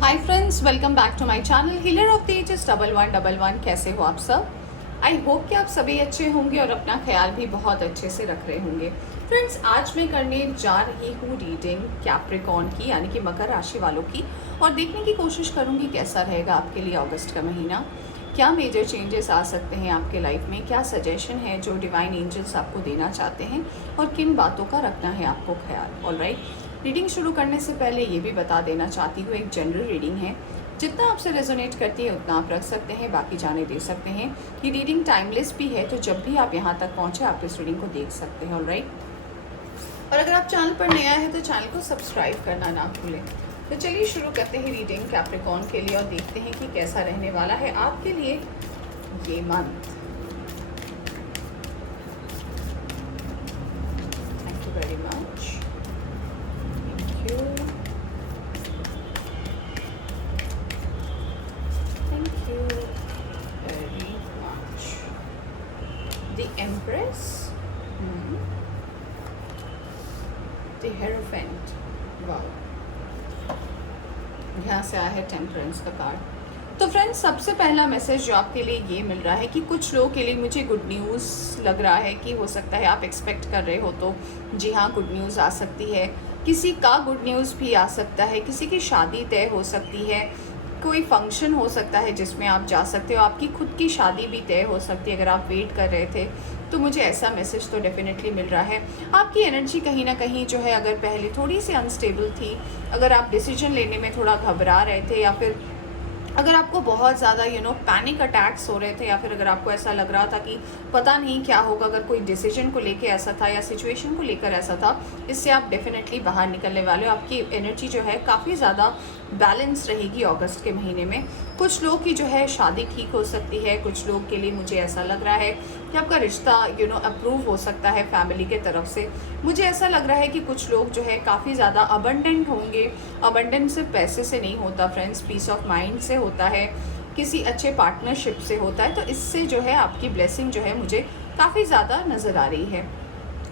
Hi friends, welcome back to my channel healer of the ages 1111। कैसे हो आप सब? आई होप कि आप सभी अच्छे होंगे और अपना ख्याल भी बहुत अच्छे से रख रहे होंगे। फ्रेंड्स, आज मैं करने जा रही हूँ रीडिंग कैप्रिकॉर्न की, यानी कि मकर राशि वालों की, और देखने की कोशिश करूँगी कैसा रहेगा आपके लिए अगस्त का महीना। क्या मेजर चेंजेस आ सकते हैं आपके लाइफ में, क्या सजेशन है जो डिवाइन एंजल्स आपको देना चाहते हैं, और किन बातों का रखना है आपको ख्याल। ऑलराइट, रीडिंग शुरू करने से पहले ये भी बता देना चाहती हूँ, एक जनरल रीडिंग है, जितना आपसे रेजोनेट करती है उतना आप रख सकते हैं, बाकी जाने दे सकते हैं। ये रीडिंग टाइमलेस भी है, तो जब भी आप यहाँ तक पहुँचे आप इस रीडिंग को देख सकते हैं। ऑलराइट, और अगर आप चैनल पर नया है तो चैनल को सब्सक्राइब करना ना भूलें। तो चलिए शुरू करते हैं रीडिंग कैप्रिकॉर्न के लिए और देखते हैं कि कैसा रहने वाला है आपके लिए ये month. Thank you very much. Thank you. Thank you very much. The empress, the hierophant, wow, यहाँ से आया है टेम्परेंस का कार्ड। तो फ्रेंड्स, सबसे पहला मैसेज जो आपके लिए ये मिल रहा है कि कुछ लोगों के लिए मुझे गुड न्यूज़ लग रहा है कि हो सकता है आप एक्सपेक्ट कर रहे हो, तो जी हाँ, गुड न्यूज़ आ सकती है। किसी का गुड न्यूज़ भी आ सकता है, किसी की शादी तय हो सकती है, कोई फंक्शन हो सकता है जिसमें आप जा सकते हो, आपकी खुद की शादी भी तय हो सकती है अगर आप वेट कर रहे थे। तो मुझे ऐसा मैसेज तो डेफिनेटली मिल रहा है। आपकी एनर्जी कहीं ना कहीं जो है, अगर पहले थोड़ी सी अनस्टेबल थी, अगर आप डिसीजन लेने में थोड़ा घबरा रहे थे, या फिर अगर आपको बहुत ज़्यादा पैनिक अटैक्स हो रहे थे, या फिर अगर आपको ऐसा लग रहा था कि पता नहीं क्या होगा, अगर कोई डिसीजन को लेके ऐसा था या सिचुएशन को लेकर ऐसा था, इससे आप डेफिनेटली बाहर निकलने वाले हो। आपकी एनर्जी जो है काफ़ी ज़्यादा बैलेंस रहेगी अगस्त के महीने में। कुछ लोग की जो है शादी ठीक हो सकती है, कुछ लोग के लिए मुझे ऐसा लग रहा है कि आपका रिश्ता अप्रूव हो सकता है फैमिली के तरफ से। मुझे ऐसा लग रहा है कि कुछ लोग जो है काफ़ी ज़्यादा अबंडेंट होंगे। अबंडेंट सिर्फ पैसे से नहीं होता फ्रेंड्स, पीस ऑफ माइंड से होता है, किसी अच्छे पार्टनरशिप से होता है। तो इससे जो है आपकी ब्लेसिंग जो है मुझे काफ़ी ज़्यादा नज़र आ रही है।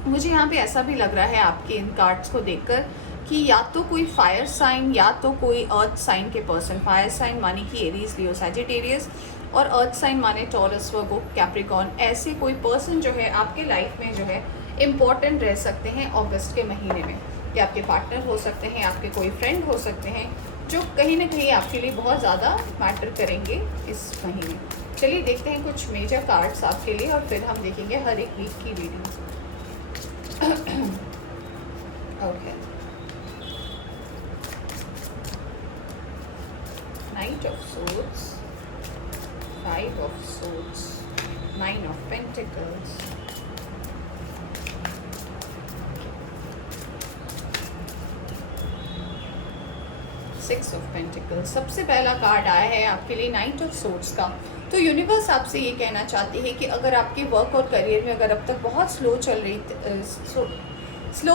मुझे यहाँ पे ऐसा भी लग रहा है आपके इन कार्ड्स को देखकर कि या तो कोई फायर साइन या तो कोई अर्थ साइन के पर्सन, फायर साइन माने कि एरीज, लियो, सैजिटेरियस, और अर्थ साइन माने टॉरस, वर्गो, कैप्रिकॉर्न, ऐसे कोई पर्सन जो है आपके लाइफ में जो है इम्पॉर्टेंट रह सकते हैं अगस्त के महीने में। कि आपके पार्टनर हो सकते हैं, आपके कोई फ्रेंड हो सकते हैं, जो कहीं ना कहीं आपके लिए बहुत ज़्यादा मैटर करेंगे इस महीने। चलिए देखते हैं कुछ मेजर कार्ड्स आपके लिए, और फिर हम देखेंगे हर एक वीक की reading. Okay, Knight of Swords, Five of Swords, Nine of Pentacles, Six of Pentacles। सबसे पहला कार्ड आया है आपके लिए नाइट ऑफ सोर्ड्स का। तो यूनिवर्स आपसे ये कहना चाहती है कि अगर आपके वर्क और करियर में अगर अब तक बहुत स्लो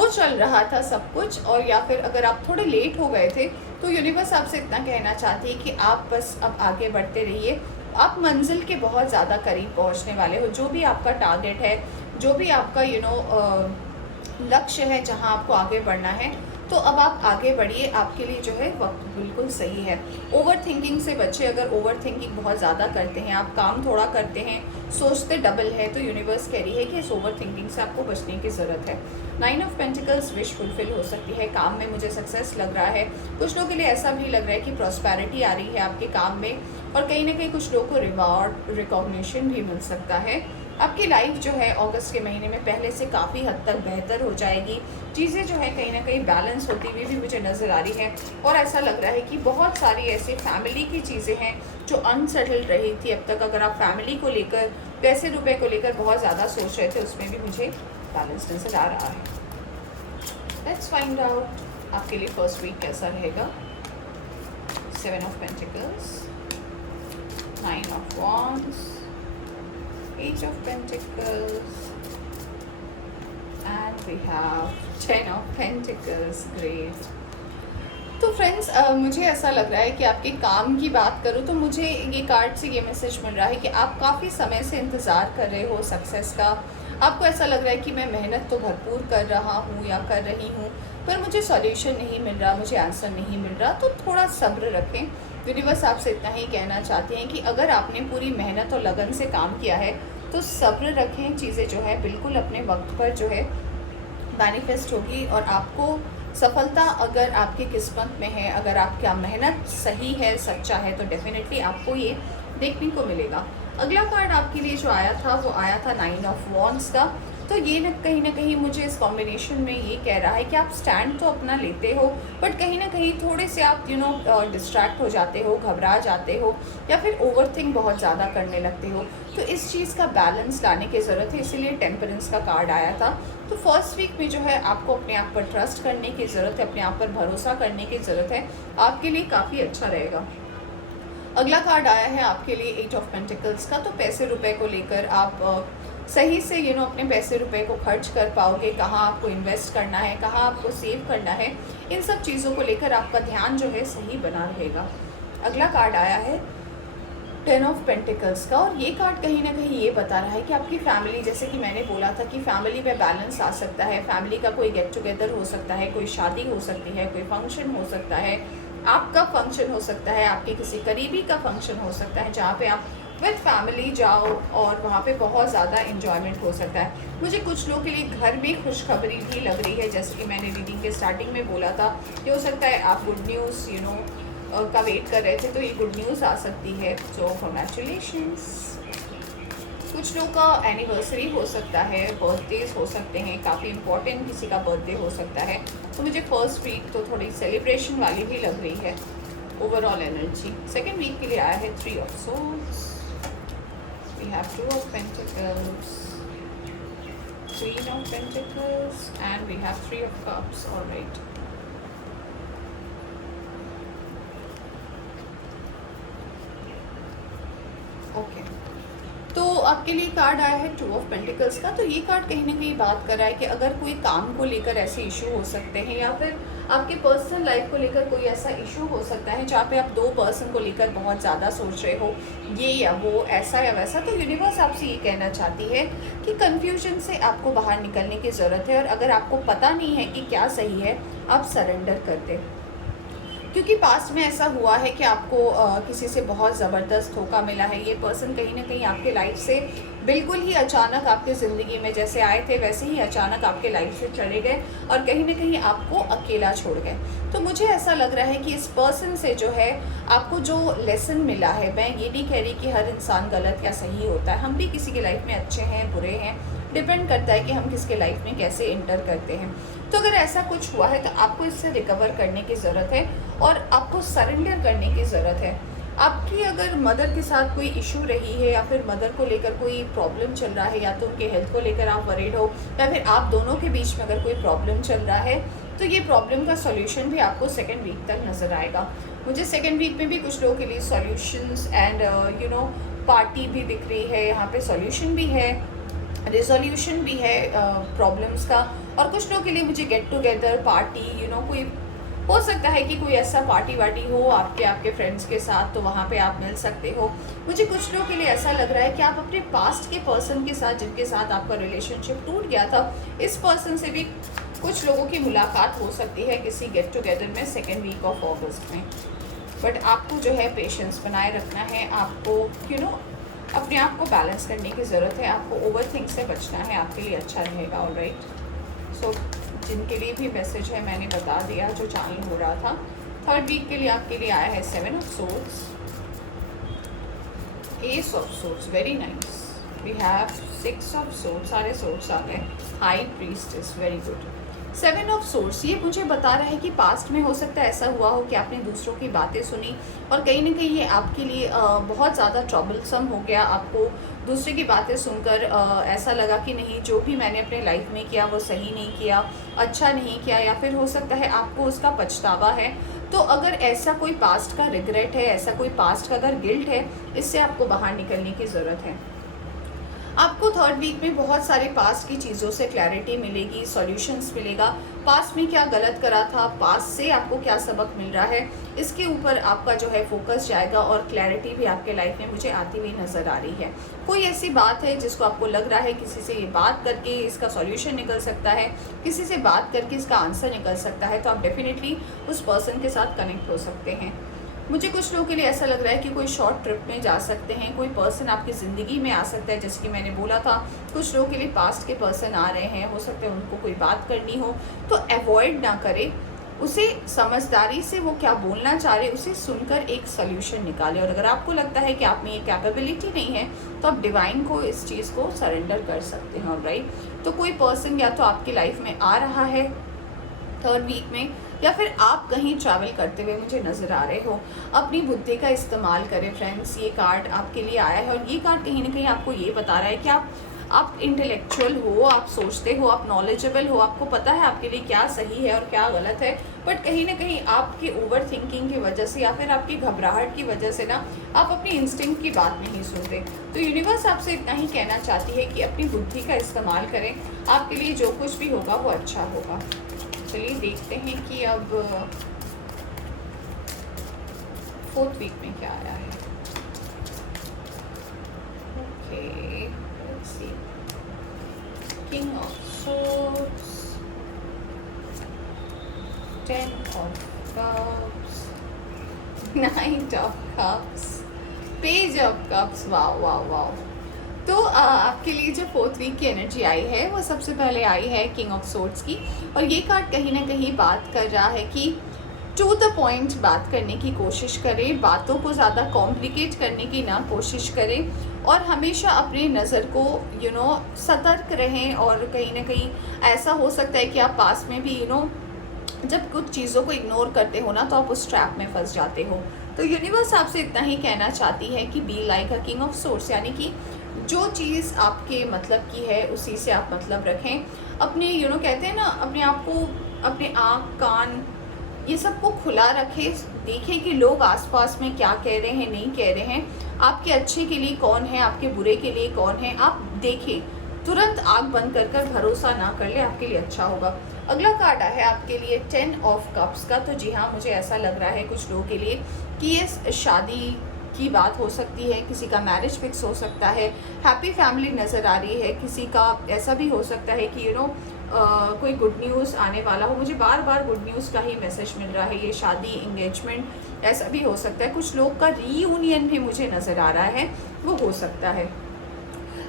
चल रहा था सब कुछ, और या फिर अगर आप थोड़े लेट हो गए थे, तो यूनिवर्स आपसे इतना कहना चाहती है कि आप बस अब आगे बढ़ते रहिए। आप मंजिल के बहुत ज़्यादा करीब पहुंचने वाले हो। जो भी आपका टारगेट है, जो भी आपका लक्ष्य है, जहां आपको आगे बढ़ना है, तो अब आप आगे बढ़िए। आपके लिए जो है वक्त बिल्कुल सही है। ओवर थिंकिंग से बचे। अगर ओवर थिंकिंग बहुत ज़्यादा करते हैं, आप काम थोड़ा करते हैं, सोचते डबल है, तो यूनिवर्स कह रही है कि इस ओवर थिंकिंग से आपको बचने की ज़रूरत है। Nine of pentacles, wish fulfil हो सकती है। काम में मुझे सक्सेस लग रहा है। कुछ लोगों के लिए ऐसा भी लग रहा है कि प्रॉस्पेरिटी आ रही है आपके काम में, और कहीं ना कहीं कुछ लोगों को रिवॉर्ड, रिकॉग्निशन भी मिल सकता है। आपकी लाइफ जो है अगस्त के महीने में पहले से काफ़ी हद तक बेहतर हो जाएगी। चीज़ें जो है कहीं ना कहीं बैलेंस होती हुई भी मुझे नज़र आ रही है, और ऐसा लग रहा है कि बहुत सारी ऐसी फैमिली की चीज़ें हैं जो अनसेटल्ड रही थी अब तक। अगर आप फैमिली को लेकर, पैसे रुपए को लेकर बहुत ज़्यादा सोच रहे थे, उसमें भी मुझे बैलेंस नज़र आ रहा है। लेट्स फाइंड आउट आपके लिए फर्स्ट वीक कैसा रहेगा। Seven of pentacles, nine of wands, Page of Pentacles, and we have Ten of Pentacles. Great. तो फ्रेंड्स, मुझे ऐसा लग रहा है कि आपके काम की बात करूँ तो मुझे ये कार्ड से ये मैसेज मिल रहा है कि आप काफ़ी समय से इंतज़ार कर रहे हो सक्सेस का। आपको ऐसा लग रहा है कि मैं मेहनत तो भरपूर कर रहा हूँ या कर रही हूँ, पर मुझे सॉल्यूशन नहीं मिल रहा, मुझे आंसर नहीं मिल रहा, तो थोड़ा सब्र रखें। यूनिवर्स आपसे इतना ही कहना चाहते हैं कि अगर आपने पूरी मेहनत और लगन से काम किया है तो सब्र रखें, चीज़ें जो है बिल्कुल अपने वक्त पर जो है मैनिफेस्ट होगी और आपको सफलता अगर आपकी किस्मत में है, अगर आपका मेहनत सही है, सच्चा है, तो डेफिनेटली आपको ये देखने को मिलेगा। अगला कार्ड आपके लिए जो आया था वो आया था 9 ऑफ वॉन्ड्स का। तो ये ना कहीं मुझे इस कॉम्बिनेशन में ये कह रहा है कि आप स्टैंड तो अपना लेते हो, बट कहीं ना कहीं थोड़े से आप डिस्ट्रैक्ट हो जाते हो, घबरा जाते हो, या फिर ओवरथिंक बहुत ज़्यादा करने लगते हो। तो इस चीज़ का बैलेंस लाने की ज़रूरत है, इसीलिए टेम्परेंस का कार्ड आया था। तो फर्स्ट वीक में जो है आपको अपने आप पर ट्रस्ट करने की ज़रूरत है, अपने आप पर भरोसा करने की ज़रूरत है, आपके लिए काफ़ी अच्छा रहेगा। अगला कार्ड आया है आपके लिए 8 ऑफ पेंटिकल्स का। तो पैसे रुपए को लेकर आप सही से अपने पैसे रुपए को खर्च कर पाओगे, कहाँ आपको इन्वेस्ट करना है, कहाँ आपको सेव करना है, इन सब चीज़ों को लेकर आपका ध्यान जो है सही बना रहेगा। अगला कार्ड आया है 10 ऑफ पेंटिकल्स का, और ये कार्ड कहीं ना कहीं ये बता रहा है कि आपकी फैमिली, जैसे कि मैंने बोला था कि फैमिली में बैलेंस आ सकता है, फैमिली का कोई गेट टुगेदर हो सकता है, कोई शादी हो सकती है, कोई फंक्शन हो सकता है, आपका फंक्शन हो सकता है, आपके किसी करीबी का फंक्शन हो सकता है, जहाँ पे आप विद फैमिली जाओ और वहाँ पे बहुत ज़्यादा इन्जॉयमेंट हो सकता है। मुझे कुछ लोगों के लिए घर में खुशखबरी भी लग रही है, जैसे कि मैंने रीडिंग के स्टार्टिंग में बोला था कि हो सकता है आप गुड न्यूज़ का वेट कर रहे थे, तो ये गुड न्यूज़ आ सकती है। सो कॉन्ग्रेचुलेशंस। कुछ लोग का एनिवर्सरी हो सकता है, बर्थडेज हो सकते हैं, काफ़ी इंपॉर्टेंट किसी का बर्थडे हो सकता है। तो मुझे फर्स्ट वीक तो थोड़ी सेलिब्रेशन वाली भी लग रही है ओवरऑल एनर्जी। सेकेंड वीक के लिए आया है 3 of swords, we have 2 of pentacles, Queen of Pentacles, and we have 3 of Cups. All right. Okay, तो आपके लिए कार्ड आया है 2 ऑफ पेंटिकल्स का। तो ये कार्ड कहीं ना कहीं बात कर रहा है कि अगर कोई काम को लेकर ऐसे इशू हो सकते हैं, या फिर आपके पर्सनल लाइफ को लेकर कोई ऐसा इशू हो सकता है जहाँ पे आप 2 पर्सन को लेकर बहुत ज़्यादा सोच रहे हो, ये या वो, ऐसा या वैसा, तो यूनिवर्स आपसे ये कहना चाहती है कि कन्फ्यूजन से आपको बाहर निकलने की ज़रूरत है। और अगर आपको पता नहीं है कि क्या सही है, आप सरेंडर कर दें, क्योंकि पास्ट में ऐसा हुआ है कि आपको किसी से बहुत ज़बरदस्त धोखा मिला है। ये पर्सन कहीं ना कहीं आपके लाइफ से बिल्कुल ही अचानक आपके ज़िंदगी में जैसे आए थे वैसे ही अचानक आपके लाइफ से चले गए और कहीं ना कहीं आपको अकेला छोड़ गए। तो मुझे ऐसा लग रहा है कि इस पर्सन से जो है आपको जो लेसन मिला है, मैं ये नहीं कह रही कि हर इंसान गलत या सही होता है, हम भी किसी की लाइफ में अच्छे हैं, बुरे हैं, डिपेंड करता है कि हम किसके लाइफ में कैसे इंटर करते हैं। तो अगर ऐसा कुछ हुआ है तो आपको इससे रिकवर करने की ज़रूरत है और आपको सरेंडर करने की ज़रूरत है। आपकी अगर मदर के साथ कोई इशू रही है या फिर मदर को लेकर कोई प्रॉब्लम चल रहा है, या तो उनके हेल्थ को लेकर आप वरीड हो, या फिर आप दोनों के बीच में अगर कोई प्रॉब्लम चल रहा है, तो ये प्रॉब्लम का सॉल्यूशन भी आपको सेकेंड वीक तक नज़र आएगा। मुझे सेकेंड वीक में भी कुछ लोगों के लिए सॉल्यूशंस एंड पार्टी भी दिख रही है, यहाँ पे सॉल्यूशन भी है, रिजोल्यूशन भी है प्रॉब्लम्स का। और कुछ लोगों के लिए मुझे गेट टुगेदर पार्टी, कोई हो सकता है कि कोई ऐसा पार्टी वार्टी हो आपके फ्रेंड्स के साथ, तो वहाँ पे आप मिल सकते हो। मुझे कुछ लोगों के लिए ऐसा लग रहा है कि आप अपने पास्ट के पर्सन के साथ, जिनके साथ आपका रिलेशनशिप टूट गया था, इस पर्सन से भी कुछ लोगों की मुलाकात हो सकती है किसी गेट टुगेदर में सेकेंड वीक ऑफ अगस्त में। बट आपको जो है पेशेंस बनाए रखना है, आपको अपने आप को बैलेंस करने की ज़रूरत है, आपको ओवरथिंक से बचना है, आपके लिए अच्छा रहेगा। ऑलराइट, सो जिनके लिए भी मैसेज है मैंने बता दिया जो चैनल हो रहा था। थर्ड वीक के लिए आपके लिए आया है 7 of swords, ace of swords, very nice, we have 6 of swords, सारे सोर्ड्स आ गए, high priestess, very good. 7 of swords ये मुझे बता रहा है कि पास्ट में हो सकता है ऐसा हुआ हो कि आपने दूसरों की बातें सुनी और कहीं ना कहीं ये आपके लिए बहुत ज़्यादा ट्रबलसम हो गया। आपको दूसरे की बातें सुनकर ऐसा लगा कि नहीं, जो भी मैंने अपने लाइफ में किया वो सही नहीं किया, अच्छा नहीं किया, या फिर हो सकता है आपको उसका पछतावा है। तो अगर ऐसा कोई पास्ट का रिग्रेट है, ऐसा कोई पास्ट का अगर गिल्ट है, इससे आपको बाहर निकलने की ज़रूरत है। आपको थर्ड वीक में बहुत सारे पास्ट की चीज़ों से क्लैरिटी मिलेगी, सॉल्यूशंस मिलेगा। पास्ट में क्या गलत करा था, पास्ट से आपको क्या सबक मिल रहा है, इसके ऊपर आपका जो है फोकस जाएगा और क्लैरिटी भी आपके लाइफ में मुझे आती हुई नज़र आ रही है। कोई ऐसी बात है जिसको आपको लग रहा है किसी से ये बात करके इसका सॉल्यूशन निकल सकता है, किसी से बात करके इसका आंसर निकल सकता है, तो आप डेफिनेटली उस पर्सन के साथ कनेक्ट हो सकते हैं। मुझे कुछ लोगों के लिए ऐसा लग रहा है कि कोई शॉर्ट ट्रिप में जा सकते हैं, कोई पर्सन आपकी ज़िंदगी में आ सकता है, जैसे कि मैंने बोला था कुछ लोगों के लिए पास्ट के पर्सन आ रहे हैं, हो सकता है उनको कोई बात करनी हो, तो अवॉइड ना करें उसे, समझदारी से वो क्या बोलना चाह रहे उसे सुनकर एक सोल्यूशन निकालें। और अगर आपको लगता है कि आप में ये कैपेबिलिटी नहीं है तो आप डिवाइन को इस चीज़ को सरेंडर कर सकते हैं। ऑलराइट, तो कोई पर्सन या तो आपकी लाइफ में आ रहा है थर्ड वीक में, या फिर आप कहीं ट्रैवल करते हुए मुझे नज़र आ रहे हो। अपनी बुद्धि का इस्तेमाल करें फ्रेंड्स, ये कार्ड आपके लिए आया है और ये कार्ड कहीं ना कहीं आपको ये बता रहा है कि आप इंटेलेक्चुअल हो, आप सोचते हो, आप नॉलेजेबल हो, आपको पता है आपके लिए क्या सही है और क्या गलत है, बट कहीं ना कहीं आपकी ओवर थिंकिंग की वजह से या फिर आपकी घबराहट की वजह से ना आप अपनी इंस्टिंक्ट की बात नहीं सुनते। तो यूनिवर्स आपसे इतना ही कहना चाहती है कि अपनी बुद्धि का इस्तेमाल करें, आपके लिए जो कुछ भी होगा वो अच्छा होगा। चलिए देखते हैं कि अब फोर्थ वीक में क्या आया है। Okay, let's see. King of swords, 10 of cups, 9 of cups, page of cups. Wow wow wow. तो आपके लिए जो फोर्थ वीक की एनर्जी आई है वो सबसे पहले आई है किंग ऑफ सोर्ड्स की, और ये कार्ड कहीं ना कहीं बात कर रहा है कि टू द पॉइंट बात करने की कोशिश करें, बातों को ज़्यादा कॉम्प्लिकेट करने की ना कोशिश करें, और हमेशा अपनी नज़र को सतर्क रहें। और कहीं ना कहीं ऐसा हो सकता है कि आप पास में भी जब कुछ चीज़ों को इग्नोर करते हो ना तो आप उस ट्रैप में फंस जाते हो। तो यूनिवर्स आपसे इतना ही कहना चाहती है कि be like a king of swords, यानी कि जो चीज़ आपके मतलब की है उसी से आप मतलब रखें। अपने कहते हैं ना, अपने आप को, अपने आँख कान ये सबको खुला रखें, देखें कि लोग आसपास में क्या कह रहे हैं, नहीं कह रहे हैं, आपके अच्छे के लिए कौन है, आपके बुरे के लिए कौन है, आप देखें। तुरंत आँख बंद कर कर भरोसा ना कर ले, आपके लिए अच्छा होगा। अगला कार्ड है आपके लिए 10 ऑफ कप्स का। तो जी हाँ, मुझे ऐसा लग रहा है कुछ लोगों के लिए कि ये शादी की बात हो सकती है, किसी का मैरिज फिक्स हो सकता है, हैप्पी फैमिली नज़र आ रही है, किसी का ऐसा भी हो सकता है कि कोई गुड न्यूज़ आने वाला हो। मुझे बार बार गुड न्यूज़ का ही मैसेज मिल रहा है, ये शादी, इंगेजमेंट ऐसा भी हो सकता है। कुछ लोग का रीयूनियन भी मुझे नज़र आ रहा है, वो हो सकता है।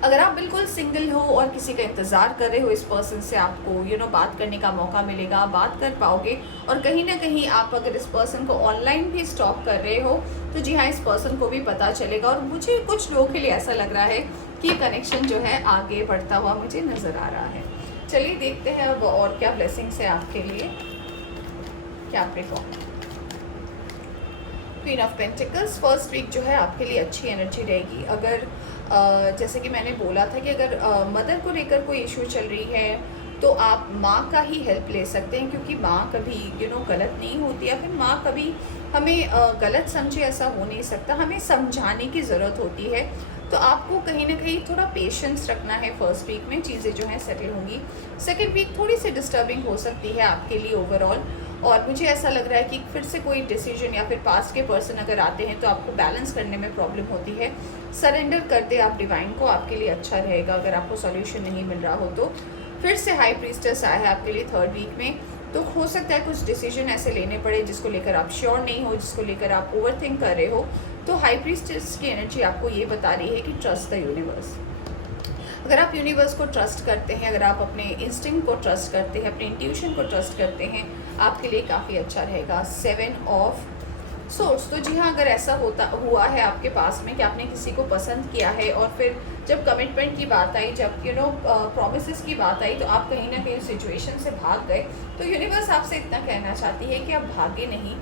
अगर आप बिल्कुल सिंगल हो और किसी का इंतज़ार कर रहे हो, इस पर्सन से आपको बात करने का मौका मिलेगा, बात कर पाओगे। और कहीं ना कहीं आप अगर इस पर्सन को ऑनलाइन भी स्टॉप कर रहे हो तो जी हाँ, इस पर्सन को भी पता चलेगा। और मुझे कुछ लोगों के लिए ऐसा लग रहा है कि कनेक्शन जो है आगे बढ़ता हुआ मुझे नज़र आ रहा है। चलिए देखते हैं अब और क्या ब्लेसिंग्स है आपके लिए। क्या प्रिकॉन, queen of pentacles. First week जो है आपके लिए अच्छी एनर्जी रहेगी। अगर जैसे कि मैंने बोला था कि अगर मदर को लेकर कोई इशू चल रही है तो आप माँ का ही हेल्प ले सकते हैं, क्योंकि माँ कभी गलत नहीं होती, या फिर माँ कभी हमें गलत समझे, ऐसा हो नहीं सकता। हमें समझाने की ज़रूरत होती है। तो आपको कहीं ना कहीं थोड़ा पेशेंस रखना है। फर्स्ट वीक में चीज़ें जो हैं सेटल होंगी। सेकेंड वीक थोड़ी सी डिस्टर्बिंग हो सकती है आपके लिए ओवरऑल। और मुझे ऐसा लग रहा है कि फिर से कोई डिसीजन या फिर पास्ट के पर्सन अगर आते हैं तो आपको बैलेंस करने में प्रॉब्लम होती है। सरेंडर कर दे आप डिवाइन को, आपके लिए अच्छा रहेगा। अगर आपको सॉल्यूशन नहीं मिल रहा हो तो फिर से हाई प्रीस्टेस आया है आपके लिए थर्ड वीक में। तो हो सकता है कुछ डिसीजन ऐसे लेने पड़े जिसको लेकर आप श्योर नहीं हो, जिसको लेकर आप ओवर थिंक कर रहे हो। तो हाई प्रीस्टेस की एनर्जी आपको ये बता रही है कि ट्रस्ट द यूनिवर्स। अगर आप यूनिवर्स को ट्रस्ट करते हैं, अगर आप अपने इंस्टिंक्ट को ट्रस्ट करते हैं, अपने इंट्यूशन को ट्रस्ट करते हैं, आपके लिए काफ़ी अच्छा रहेगा। 7 ऑफ सोर्स। तो जी हाँ, अगर ऐसा हुआ है आपके पास में कि आपने किसी को पसंद किया है और फिर जब कमिटमेंट की बात आई, जब प्रोमिसेस की बात आई, तो आप कहीं ना कहीं सिचुएशन से भाग गए। तो यूनिवर्स आपसे इतना कहना चाहती है कि आप भागे नहीं,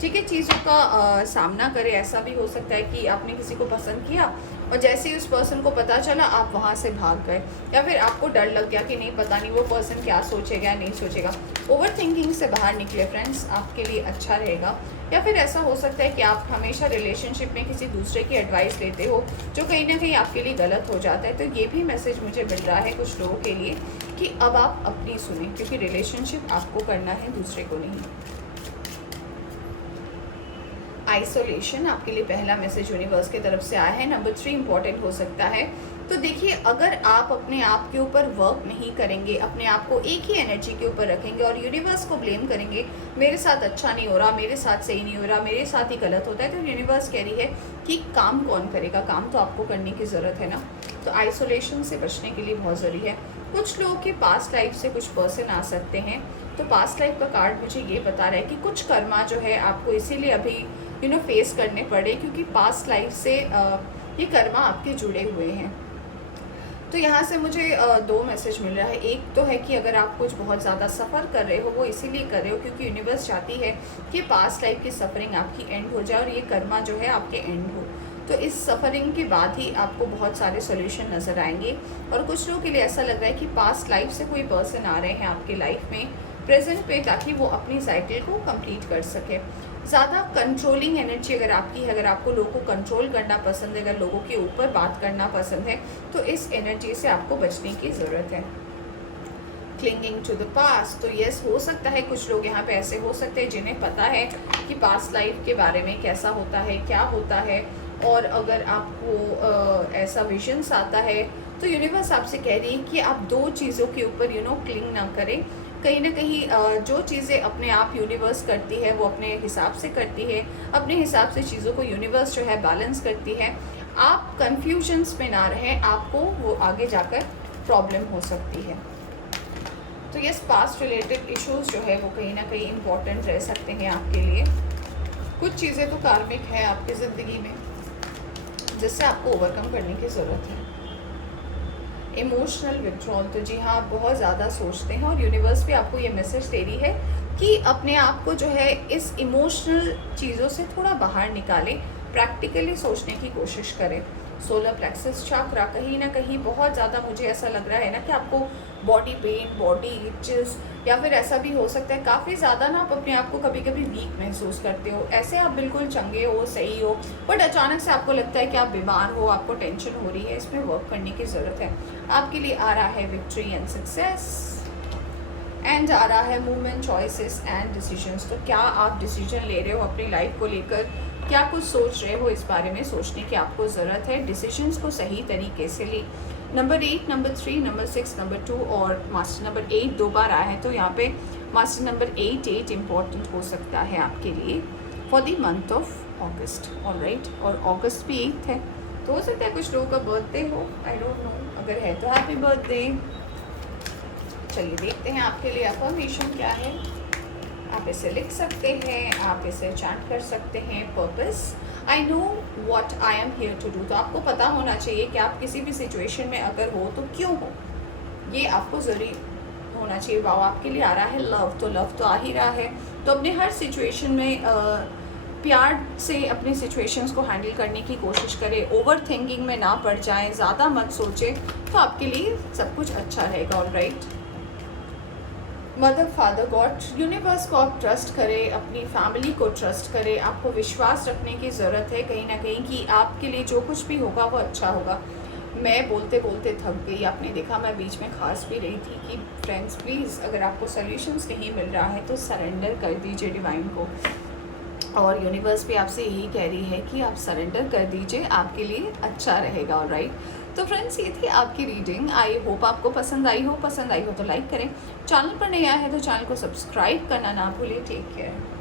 ठीक है, चीज़ों का सामना करें। ऐसा भी हो सकता है कि आपने किसी को पसंद किया और जैसे ही उस पर्सन को पता चला आप वहाँ से भाग गए, या फिर आपको डर लग गया कि नहीं पता नहीं वो पर्सन क्या सोचेगा नहीं सोचेगा। ओवर थिंकिंग से बाहर निकले फ्रेंड्स, आपके लिए अच्छा रहेगा। या फिर ऐसा हो सकता है कि आप हमेशा रिलेशनशिप में किसी दूसरे की एडवाइस लेते हो जो कहीं ना कहीं आपके लिए गलत हो जाता है। तो ये भी मैसेज मुझे मिल रहा है कुछ लोगों के लिए कि अब आप अपनी सुने, क्योंकि रिलेशनशिप आपको करना है, दूसरे को नहीं। आइसोलेशन आपके लिए पहला मैसेज यूनिवर्स की तरफ से आया है। नंबर 3 इंपॉर्टेंट हो सकता है। तो देखिए, अगर आप अपने आप के ऊपर वर्क नहीं करेंगे, अपने आप को एक ही एनर्जी के ऊपर रखेंगे और यूनिवर्स को ब्लेम करेंगे, मेरे साथ अच्छा नहीं हो रहा, मेरे साथ सही नहीं हो रहा, मेरे साथ ही गलत होता है, तो यूनिवर्स कह रही है कि काम कौन करेगा, काम तो आपको करने की ज़रूरत है ना। तो आइसोलेशन से बचने के लिए बहुत ज़रूरी है। कुछ लोगों के पास्ट लाइफ से कुछ पर्सन आ सकते हैं। तो पास्ट लाइफ का कार्ड मुझे ये बता रहा है कि कुछ कर्मा जो है आपको इसीलिए अभी फेस करने पड़े, क्योंकि पास्ट लाइफ से ये कर्मा आपके जुड़े हुए हैं। तो यहाँ से मुझे 2 मैसेज मिल रहा है। एक तो है कि अगर आप कुछ बहुत ज़्यादा सफ़र कर रहे हो, वो इसीलिए कर रहे हो क्योंकि यूनिवर्स चाहती है कि पास्ट लाइफ की सफ़रिंग आपकी एंड हो जाए और ये कर्मा जो है आपके एंड हो। तो इस सफ़रिंग के बाद ही आपको बहुत सारे सोल्यूशन नज़र आएंगे। और कुछ लोगों के लिए ऐसा लग रहा है कि पास्ट लाइफ से कोई पर्सन आ रहे हैं आपके लाइफ में प्रेजेंट पे, ताकि वो अपनी साइकिल को कंप्लीट कर सके। ज़्यादा कंट्रोलिंग एनर्जी अगर आपकी है, अगर आपको लोगों को कंट्रोल करना पसंद है, अगर लोगों के ऊपर बात करना पसंद है, तो इस एनर्जी से आपको बचने की ज़रूरत है। क्लिंगिंग टू द पास्ट, तो यस, हो सकता है कुछ लोग यहाँ पे ऐसे हो सकते हैं जिन्हें पता है कि पास्ट लाइफ के बारे में कैसा होता है, क्या होता है। और अगर आपको ऐसा विजन्स आता है तो यूनिवर्स आपसे कह रही है कि आप 2 चीज़ों के ऊपर क्लिंग ना करें। कहीं ना कहीं जो चीज़ें अपने आप यूनिवर्स करती है वो अपने हिसाब से करती है, अपने हिसाब से चीज़ों को यूनिवर्स जो है बैलेंस करती है। आप कन्फ्यूजन्स में ना रहें, आपको वो आगे जाकर प्रॉब्लम हो सकती है। तो यस, पास्ट रिलेटेड इश्यूज जो है वो कहीं ना कहीं इम्पॉर्टेंट रह सकते हैं आपके लिए। कुछ चीज़ें तो कार्मिक है आपकी ज़िंदगी में जिससे आपको ओवरकम करने की ज़रूरत है। इमोशनल विड्रॉल, तो जी हाँ, आप बहुत ज़्यादा सोचते हैं और यूनिवर्स भी आपको ये मैसेज दे रही है कि अपने आप को जो है इस इमोशनल चीज़ों से थोड़ा बाहर निकालें, प्रैक्टिकली सोचने की कोशिश करें। सोलर प्लेक्सस चक्रा, कहीं ना कहीं बहुत ज़्यादा मुझे ऐसा लग रहा है ना कि आपको बॉडी पेन, बॉडी इचेस, या फिर ऐसा भी हो सकता है काफ़ी ज़्यादा ना आप अपने आप को कभी कभी वीक महसूस करते हो। ऐसे आप बिल्कुल चंगे हो, सही हो, बट अचानक से आपको लगता है कि आप बीमार हो, आपको टेंशन हो रही है। इसमें वर्क करने की ज़रूरत है। आपके लिए आ रहा है विक्ट्री एंड सक्सेस, एंड आ रहा है मूवमेंट, चॉइसेस एंड डिसीजंस। तो क्या आप डिसीजन ले रहे हो अपनी लाइफ को लेकर, क्या कुछ सोच रहे हो, इस बारे में सोचने की आपको ज़रूरत है। डिसीजंस को सही तरीके से ले। नंबर 8, नंबर 3, नंबर 6, नंबर 2 और मास्टर नंबर 8 2 बार आया है। तो यहाँ पे मास्टर नंबर 8 इम्पॉर्टेंट हो सकता है आपके लिए for the month of August. Alright, और अगस्त भी 8 है, तो हो सकता है कुछ लोगों का बर्थडे हो, आई डोंट नो। अगर है तो हैप्पी बर्थडे। चलिए देखते हैं आपके लिए अफर्मेशन क्या है। आप इसे लिख सकते हैं, आप इसे चैंट कर सकते हैं। Purpose, I know what I am here to do. तो आपको पता होना चाहिए कि आप किसी भी सिचुएशन में अगर हो तो क्यों हो, ये आपको ज़रूरी होना चाहिए। वाव, आपके लिए आ रहा है लव, तो लव तो आ ही रहा है। तो अपने हर सिचुएशन में प्यार से अपनी सिचुएशंस को हैंडल करने की कोशिश करें। ओवर थिंकिंग में ना पड़ जाएं, ज़्यादा मत सोचें, तो आपके लिए सब कुछ अच्छा रहेगा। Alright, mother, father, God, universe को आप ट्रस्ट करें, अपनी फैमिली को ट्रस्ट करें। आपको विश्वास रखने की ज़रूरत है कहीं ना कहीं कि आपके लिए जो कुछ भी होगा वो अच्छा होगा। मैं बोलते बोलते थक गई, आपने देखा मैं बीच में खास भी रही थी कि फ्रेंड्स प्लीज़, अगर आपको सॉल्यूशंस नहीं मिल रहा है तो सरेंडर कर दीजिए डिवाइन को। और यूनिवर्स भी आपसे यही कह रही है कि आप सरेंडर कर दीजिए, आपके लिए अच्छा रहेगा। ऑलराइट, तो फ्रेंड्स ये थी आपकी रीडिंग। आई होप आपको पसंद आई हो तो लाइक करें। चैनल पर नया है तो चैनल को सब्सक्राइब करना ना भूलिए। Take care.